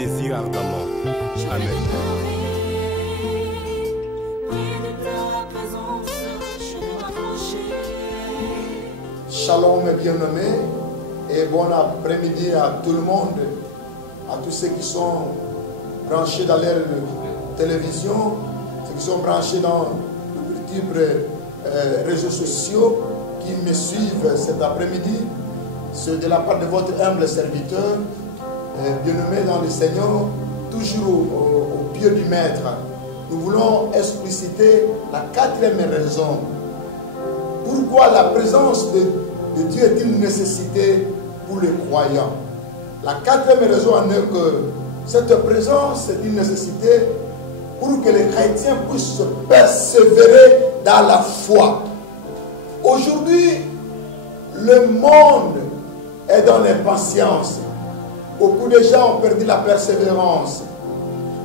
désire ardemment. Amen. Shalom bien-aimés et bon après-midi à tout le monde, à tous ceux qui sont branchés dans leur télévision, ceux qui sont branchés dans de multiples réseaux sociaux, qui me suivent cet après-midi. C'est de la part de votre humble serviteur, bien-aimé dans le Seigneur, toujours au pied du Maître. Nous voulons expliciter la quatrième raison. Pourquoi la présence de Dieu est une nécessité pour les croyants? La quatrième raison en est que cette présence est une nécessité pour que les chrétiens puissent persévérer dans la foi. Aujourd'hui, le monde est dans l'impatience. Beaucoup de gens ont perdu la persévérance.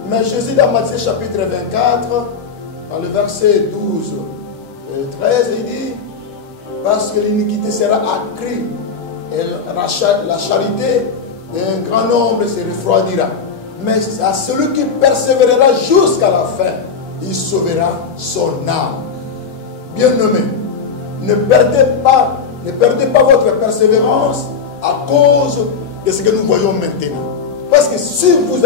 Mais Jésus dans Matthieu chapitre 24, dans le verset 12 et 13, il dit: parce que l'iniquité sera accrue et la charité d'un grand nombre se refroidira. Mais à celui qui persévérera jusqu'à la fin, il sauvera son âme. Bien-aimé, ne perdez pas votre persévérance à cause de ce que nous voyons maintenant. Parce que si vous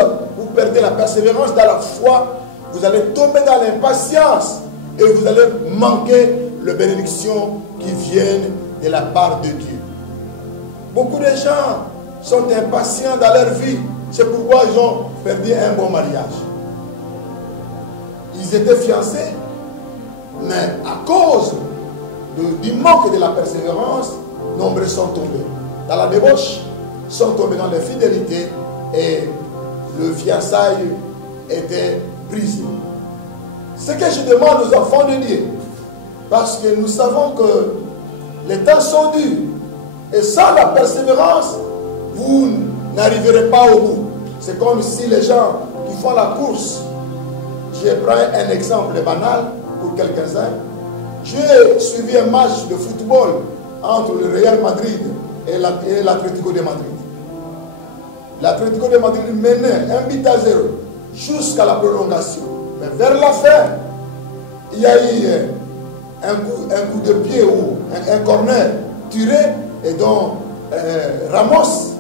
perdez la persévérance dans la foi, vous allez tomber dans l'impatience et vous allez manquer les bénédictions qui viennent de la part de Dieu. Beaucoup de gens sont impatients dans leur vie. C'est pourquoi ils ont perdu un bon mariage. Ils étaient fiancés, mais à cause du manque de la persévérance, nombreux sont tombés dans la débauche, sont tombés dans l'infidélité et le fiançailles était brisé. Ce que je demande aux enfants de Dieu, parce que nous savons que les temps sont durs et sans la persévérance, vous n'arriverez pas au bout. C'est comme si les gens qui font la course, je prends un exemple banal pour quelques-uns. J'ai suivi un match de football entre le Real Madrid et l'Atlético de Madrid. L'Atlético de Madrid menait 1-0 jusqu'à la prolongation. Mais vers la fin, il y a eu un coup de pied ou un corner tiré et dont Ramos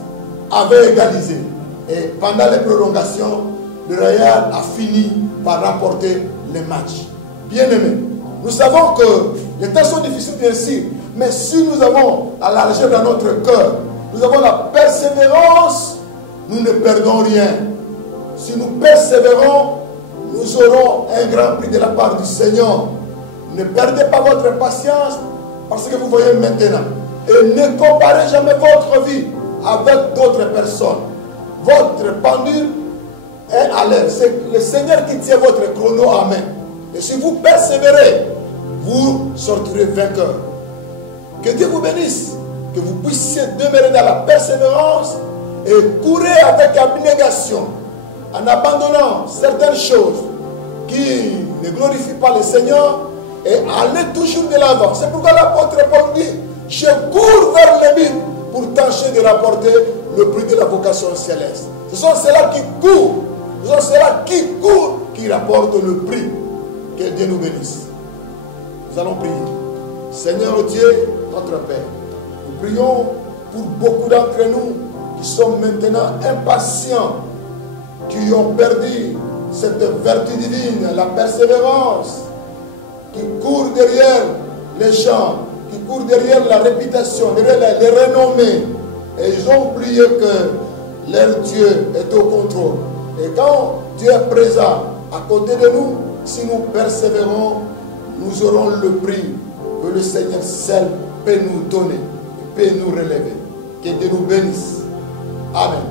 avait égalisé. Et pendant les prolongations, le Real a fini par remporter le match. Bien-aimés, nous savons que les temps sont difficiles bien sûr, mais si nous avons la largeur dans notre cœur, nous avons la persévérance, nous ne perdons rien. Si nous persévérons, nous aurons un grand prix de la part du Seigneur. Ne perdez pas votre patience parce que vous voyez maintenant. Et ne comparez jamais votre vie avec d'autres personnes. Votre pendule est à l'air. C'est le Seigneur qui tient votre chrono en main. Et si vous persévérez, vous sortirez vainqueur. Que Dieu vous bénisse. Que vous puissiez demeurer dans la persévérance et courir avec abnégation en abandonnant certaines choses qui ne glorifient pas le Seigneur et aller toujours de l'avant. C'est pourquoi l'apôtre Paul dit: je cours vers les buts pour tâcher de rapporter le prix de la vocation céleste. Ce sont ceux-là qui courent, ce sont ceux-là qui courent qui rapportent le prix. Que Dieu nous bénisse. Nous allons prier. Seigneur Dieu, notre Père, nous prions pour beaucoup d'entre nous qui sont maintenant impatients, qui ont perdu cette vertu divine, la persévérance, qui courent derrière les gens, qui courent derrière la réputation, derrière les renommées. Et ils ont oublié que leur Dieu est au contrôle. Et quand Dieu est présent à côté de nous, si nous persévérons, nous aurons le prix que le Seigneur seul peut nous donner, peut nous relever. Que Dieu nous bénisse. Amen.